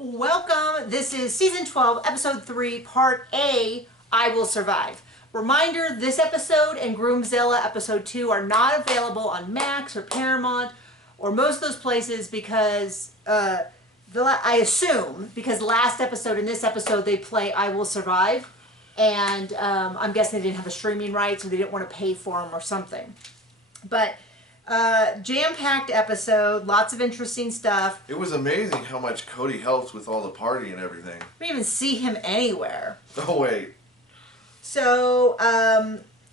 Welcome. This is season 12, episode 3, part A, I Will Survive. Reminder, this episode and Groomzilla episode 2 are not available on Max or Paramount or most of those places because, I assume, because last episode and this episode they play I Will Survive, and I'm guessing they didn't have the streaming rights or they didn't want to pay for them or something. But jam-packed episode, lots of interesting stuff. It was amazing how much Cody helped with all the party and everything. We didn't even see him anywhere. Oh, wait. So,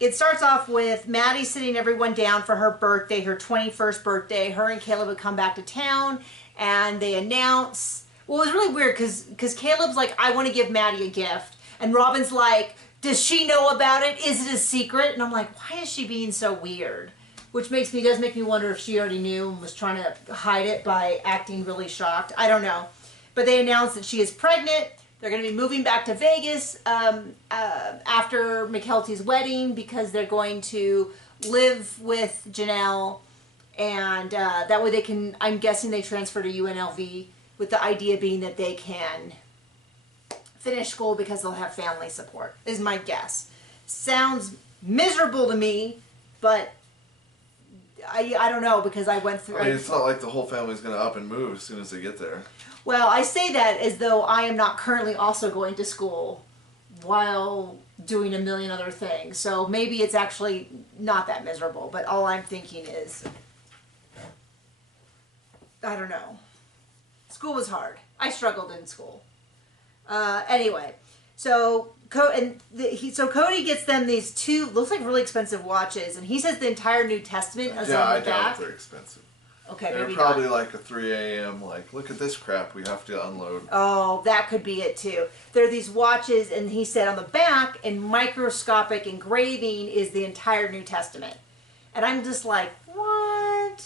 it starts off with Maddie sitting everyone down for her birthday, her 21st birthday. Her and Caleb would come back to town, and they announce... Well, it was really weird, because Caleb's like, I want to give Maddie a gift. And Robin's like, does she know about it? Is it a secret? And I'm like, why is she being so weird? Which does make me wonder if she already knew and was trying to hide it by acting really shocked. I don't know. But they announced that she is pregnant. They're going to be moving back to Vegas after McKelty's wedding because they're going to live with Janelle. And that way they can, I'm guessing they transfer to UNLV with the idea being that they can finish school because they'll have family support, is my guess. Sounds miserable to me, but... I don't know because I went through... I mean, it's not like the whole family's going to up and move as soon as they get there. Well, I say that as though I am not currently also going to school while doing a million other things. So maybe it's actually not that miserable, but all I'm thinking is... I don't know. School was hard. I struggled in school. Anyway, so... So Cody gets them these two, looks like really expensive watches, and he says the entire New Testament is on the back. Yeah, I doubt they're expensive. Okay, they're maybe probably not. like a 3 a.m. like, look at this crap we have to unload. Oh, that could be it too. There are these watches, and he said on the back, in microscopic engraving, is the entire New Testament. And I'm just like, what?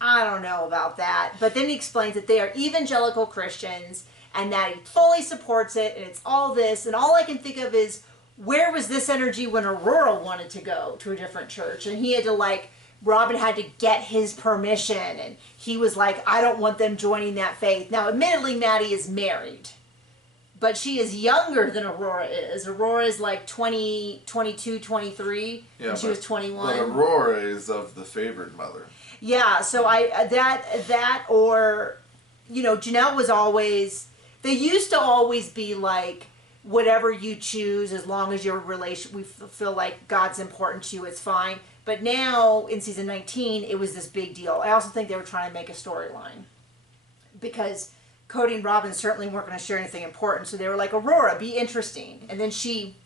I don't know about that. But then he explains that they are evangelical Christians, and that he fully supports it, and it's all this, and all I can think of is, where was this energy when Aurora wanted to go to a different church? And he had to, Robin had to get his permission, and he was like, I don't want them joining that faith. Now, admittedly, Maddie is married, but she is younger than Aurora is. Aurora is like 22, 23, and she was 21. But Aurora is of the favored mother. Yeah, so or, Janelle was always... They used to always be like, whatever you choose, as long as your we feel like God's important to you, it's fine. But now, in season 19, it was this big deal. I also think they were trying to make a storyline. Because Cody and Robin certainly weren't going to share anything important. So they were like, Aurora, be interesting. And then she...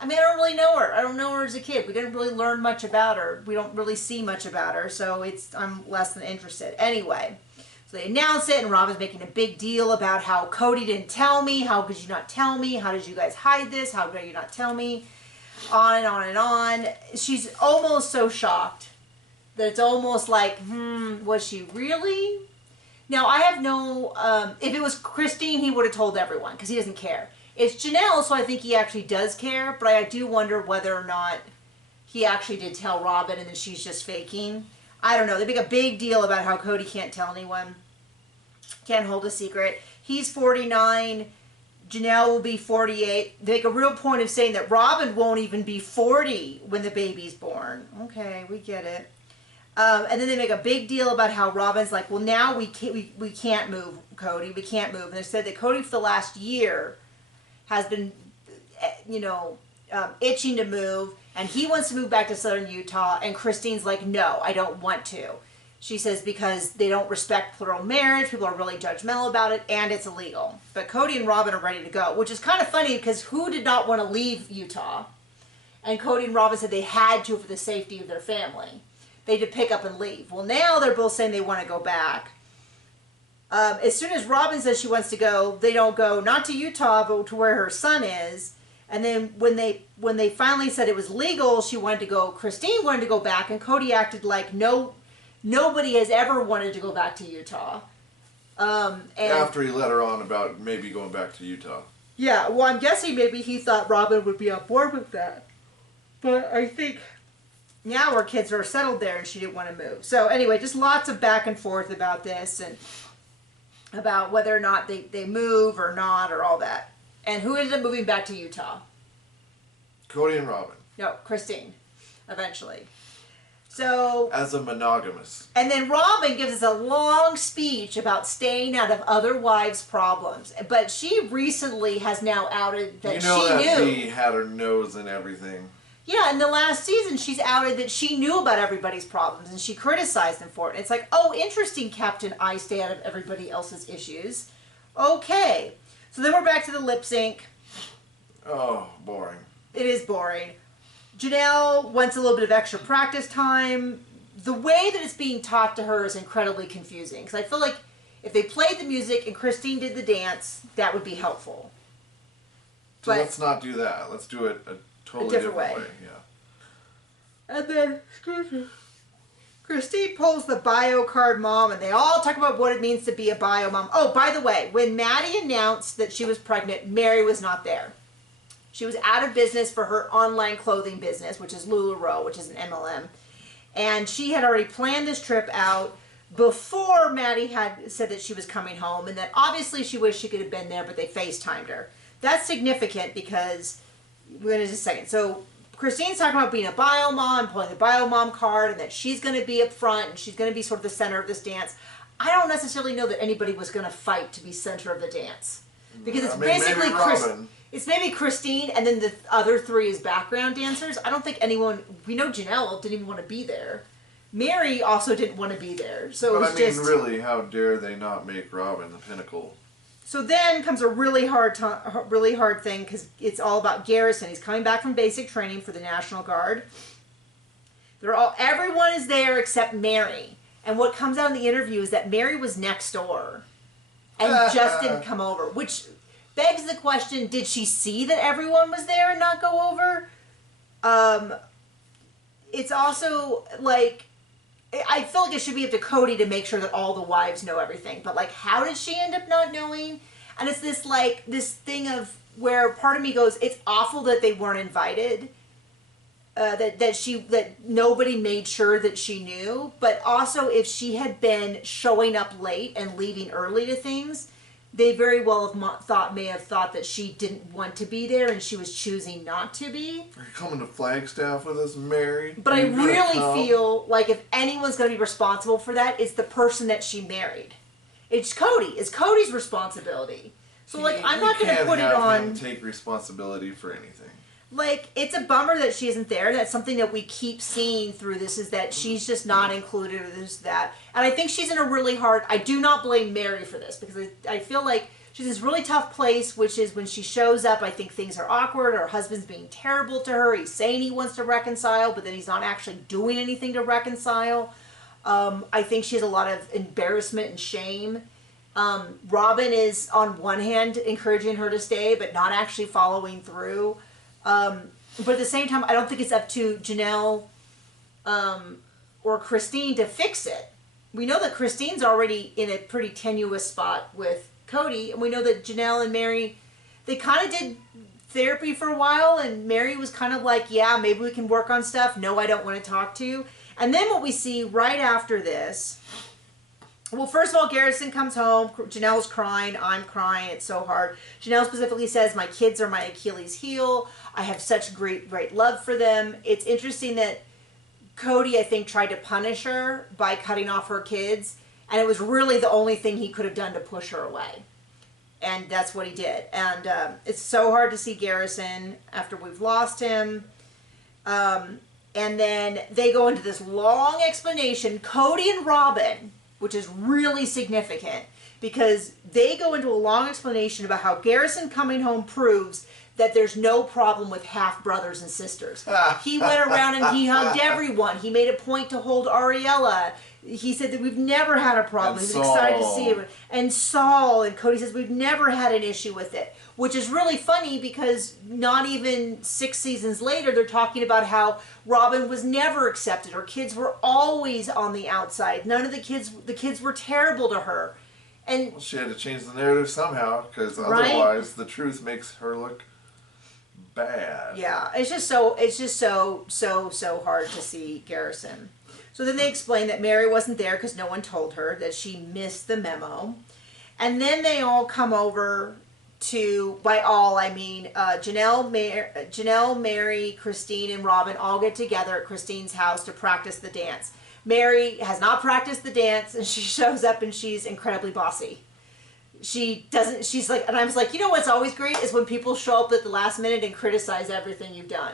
I mean, I don't really know her. I don't know her as a kid. We didn't really learn much about her. We don't really see much about her. So I'm less than interested. Anyway... So they announce it, and Robin's making a big deal about how Cody didn't tell me. How could you not tell me? How did you guys hide this? How could you not tell me? On and on and on. She's almost so shocked that it's almost like, was she really? Now, I have no... if it was Christine, he would have told everyone, because he doesn't care. It's Janelle, so I think he actually does care, but I do wonder whether or not he actually did tell Robin, and then she's just faking. I don't know. They make a big deal about how Cody can't tell anyone. Can't hold a secret. He's 49. Janelle will be 48. They make a real point of saying that Robin won't even be 40 when the baby's born. Okay, we get it. And then they make a big deal about how Robin's like, well, now we can't move, Cody. We can't move. And they said that Cody for the last year has been, itching to move. And he wants to move back to southern Utah, and Christine's like, no, I don't want to. She says because they don't respect plural marriage, people are really judgmental about it, and it's illegal. But Cody and Robin are ready to go, which is kind of funny because who did not want to leave Utah? And Cody and Robin said they had to for the safety of their family. They had to pick up and leave. Well, now they're both saying they want to go back. As soon as Robin says she wants to go, they don't go, not to Utah, but to where her son is. And then when they finally said it was legal, she wanted to go. Christine wanted to go back, and Cody acted like nobody has ever wanted to go back to Utah. And after he let her on about maybe going back to Utah. Yeah, well, I'm guessing maybe he thought Robin would be on board with that. But I think now her kids are settled there, and she didn't want to move. So anyway, just lots of back and forth about this, and about whether or not they move or not or all that. And who ended up moving back to Utah? Cody and Robin. No, Christine, eventually. So, as a monogamous. And then Robin gives us a long speech about staying out of other wives' problems. But she recently has now outed that she that knew. Bea had her nose in everything. Yeah, in the last season, she's outed that she knew about everybody's problems and she criticized them for it. And it's like, oh, interesting, Captain. I stay out of everybody else's issues. Okay. So then we're back to the lip sync. Oh, boring. It is boring. Janelle wants a little bit of extra practice time. The way that it's being taught to her is incredibly confusing. Because I feel like if they played the music and Christine did the dance, that would be helpful. So let's not do that. Let's do it a totally different way. Yeah. And then Christine pulls the bio card mom, and they all talk about what it means to be a bio mom. Oh, by the way, when Maddie announced that she was pregnant, Mary was not there. She was out of business for her online clothing business, which is LuLaRoe, which is an MLM. And she had already planned this trip out before Maddie had said that she was coming home, and that obviously she wished she could have been there, but they FaceTimed her. That's significant because, we're in just a second. So Christine's talking about being a bio mom, pulling the bio mom card, and that she's going to be up front, and she's going to be sort of the center of this dance. I don't necessarily know that anybody was going to fight to be center of the dance. Because it's basically it's maybe Christine, and then the other three is background dancers. I don't think anyone, we know Janelle didn't even want to be there. Mary also didn't want to be there. So but really, how dare they not make Robin the pinnacle? So then comes a really hard thing, because it's all about Garrison. He's coming back from basic training for the National Guard. Everyone is there except Mary. And what comes out in the interview is that Mary was next door and just didn't come over, which begs the question, did she see that everyone was there and not go over? It's also, like, I feel like it should be up to Cody to make sure that all the wives know everything. But, like, how did she end up not knowing? And it's this, like, this thing of where part of me goes, it's awful that they weren't invited. That nobody made sure that she knew. But also, if she had been showing up late and leaving early to things, they very well may have thought that she didn't want to be there and she was choosing not to be. Are you coming to Flagstaff with us, Mary? But I really feel like if anyone's going to be responsible for that, it's the person that she married. It's Cody. It's Cody's responsibility. So, like, I'm not going to put it on. Him take responsibility for anything. Like, it's a bummer that she isn't there. That's something that we keep seeing through this, is that she's just not included, or this, that. And I think she's in a really hard, I do not blame Mary for this, because I feel like she's in this really tough place, which is when she shows up, I think things are awkward. Her husband's being terrible to her. He's saying he wants to reconcile, but then he's not actually doing anything to reconcile. I think she has a lot of embarrassment and shame. Robin is, on one hand, encouraging her to stay, but not actually following through. But at the same time, I don't think it's up to Janelle or Christine to fix it. We know that Christine's already in a pretty tenuous spot with Cody, and we know that Janelle and Mary, they kind of did therapy for a while, and Mary was kind of like, yeah, maybe we can work on stuff. No, I don't want to talk to you. And then what we see right after this, well, first of all, Garrison comes home. Janelle's crying. I'm crying. It's so hard. Janelle specifically says, my kids are my Achilles heel. I have such great love for them. It's interesting that Cody, I think, tried to punish her by cutting off her kids. And it was really the only thing he could have done to push her away. And that's what he did. And it's so hard to see Garrison after we've lost him. And then they go into this long explanation. Cody and Robin, which is really significant, because they go into a long explanation about how Garrison coming home proves that there's no problem with half brothers and sisters. He went around and he hugged everyone. He made a point to hold Ariella. He said that we've never had a problem. He was excited to see it. And Saul, and Cody says we've never had an issue with it, which is really funny because not even 6 seasons later, they're talking about how Robin was never accepted. Her kids were always on the outside. None of the kids were terrible to her. And well, she had to change the narrative somehow, because otherwise the truth makes her look bad. Yeah, it's just so hard to see Garrison. So then they explain that Mary wasn't there because no one told her, that she missed the memo. And then they all come over to, by all I mean Janelle, Mary, Christine, and Robin all get together at Christine's house to practice the dance. Mary has not practiced the dance, and she shows up and she's incredibly bossy. She's like, and I was like, you know what's always great is when people show up at the last minute and criticize everything you've done.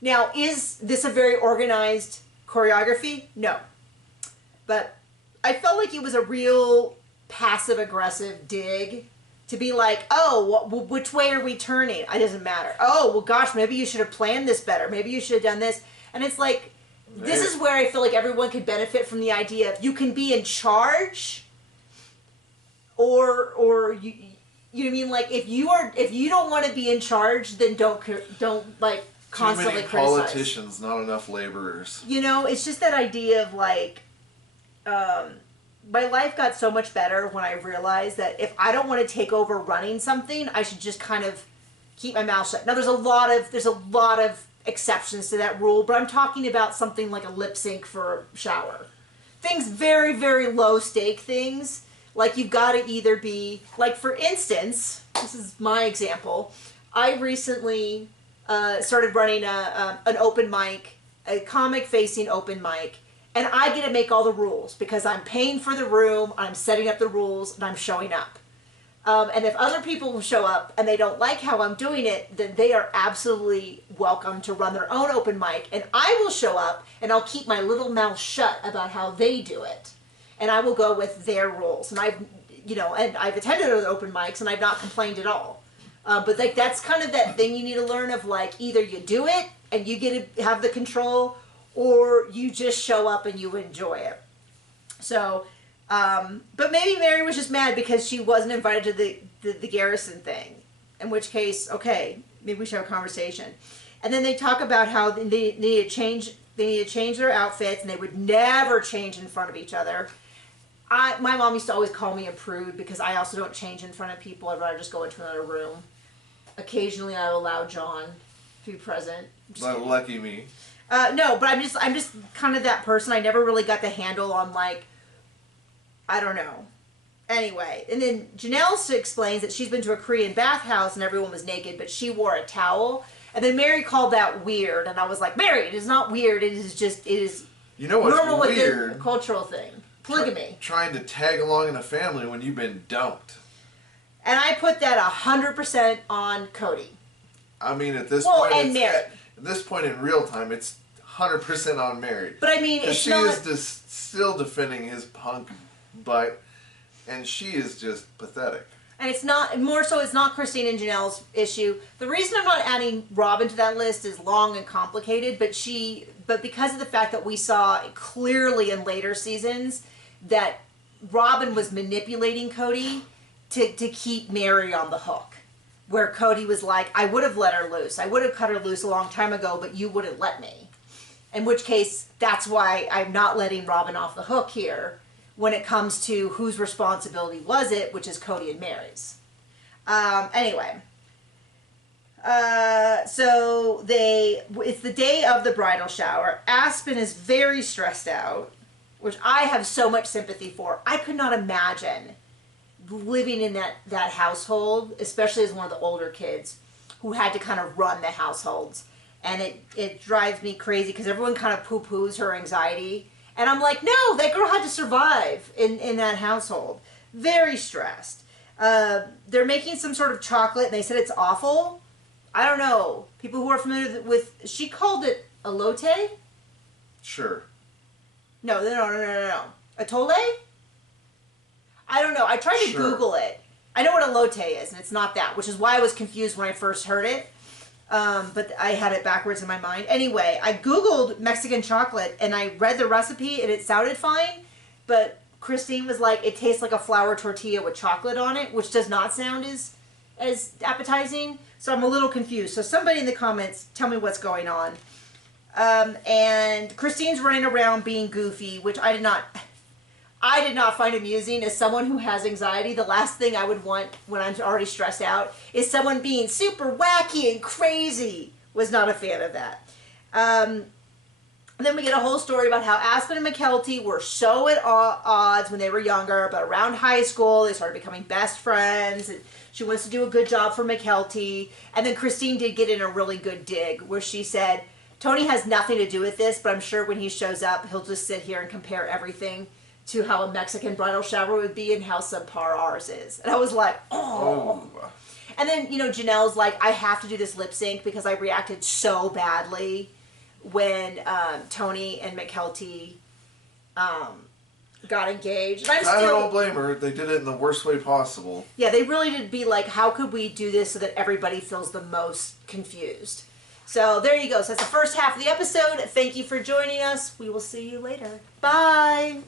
Now, is this a very organized choreography? No. But I felt like it was a real passive-aggressive dig to be like, oh, which way are we turning? It doesn't matter. Oh, well, gosh, maybe you should have planned this better. Maybe you should have done this. And it's like, this is where I feel like everyone could benefit from the idea of you can be in charge, or you know what I mean? Like, if you don't want to be in charge, then don't like constantly criticize. Too many politicians, not enough laborers. You know, it's just that idea of like, my life got so much better when I realized that if I don't want to take over running something, I should just kind of keep my mouth shut. Now, there's a lot of exceptions to that rule, but I'm talking about something like a lip sync for a shower. Things very, very low stake things. Like, you've got to either be, like, for instance, this is my example. I recently started running an open mic, a comic-facing open mic, and I get to make all the rules because I'm paying for the room, I'm setting up the rules, and I'm showing up. And if other people show up and they don't like how I'm doing it, then they are absolutely welcome to run their own open mic. And I will show up and I'll keep my little mouth shut about how they do it. And I will go with their rules. And I've attended other open mics and I've not complained at all. But like, that's kind of that thing you need to learn of, like, either you do it and you get to have the control, or you just show up and you enjoy it. So, but maybe Mary was just mad because she wasn't invited to the Garrison thing. In which case, okay, maybe we should have a conversation. And then they talk about how they need to change their outfits, and they would never change in front of each other. My mom used to always call me a prude because I also don't change in front of people. I'd rather just go into another room. Occasionally, I allow John to be present. Lucky me. No, but I'm just kind of that person. I never really got the handle on, like, I don't know. Anyway, and then Janelle explains that she's been to a Korean bathhouse and everyone was naked, but she wore a towel. And then Mary called that weird, and I was like, Mary, it is not weird. It is you know what's normal weird? within a cultural thing. Polygamy. Trying to tag along in a family when you've been dumped. And I put that 100% on Cody. I mean, at this point, and Mary. At this point in real time, it's 100% on Mary. But I mean, it's she not... is just still defending his punk butt, and she is just pathetic. And it's not, more so, it's not Christine and Janelle's issue. The reason I'm not adding Robin to that list is long and complicated, but because of the fact that we saw clearly in later seasons that Robin was manipulating Cody to keep Mary on the hook. Where Cody was like, I would have let her loose. I would have cut her loose a long time ago, but you wouldn't let me. In which case, that's why I'm not letting Robin off the hook here when it comes to whose responsibility was it, which is Cody and Mary's. Anyway. So it's the day of the bridal shower. Aspen is very stressed out, which I have so much sympathy for. I could not imagine living in that household, especially as one of the older kids who had to kind of run the households. And it drives me crazy because everyone kind of poo-poos her anxiety. And I'm like, no, that girl had to survive in that household. Very stressed. They're making some sort of chocolate and they said it's awful. I don't know. People who are familiar with, she called it elote? Sure. No. Atole? I don't know. I tried to Google it. I know what elote is, and it's not that, which is why I was confused when I first heard it. But I had it backwards in my mind. Anyway, I Googled Mexican chocolate, and I read the recipe, and it sounded fine. But Christine was like, it tastes like a flour tortilla with chocolate on it, which does not sound as appetizing. So I'm a little confused. So somebody in the comments, tell me what's going on. And Christine's running around being goofy, which I did not find amusing. As someone who has anxiety, the last thing I would want when I'm already stressed out is someone being super wacky and crazy. Was not a fan of that. And then we get a whole story about how Aspen and McKelty were so at odds when they were younger, but around high school they started becoming best friends. And she wants to do a good job for McKelty. And then Christine did get in a really good dig where she said, Tony has nothing to do with this, but I'm sure when he shows up, he'll just sit here and compare everything to how a Mexican bridal shower would be and how subpar ours is. And I was like, oh. And then, Janelle's like, I have to do this lip sync because I reacted so badly when Tony and McKelty got engaged. And I don't blame her. They did it in the worst way possible. Yeah, they really did be like, how could we do this so that everybody feels the most confused? So there you go. So that's the first half of the episode. Thank you for joining us. We will see you later. Bye.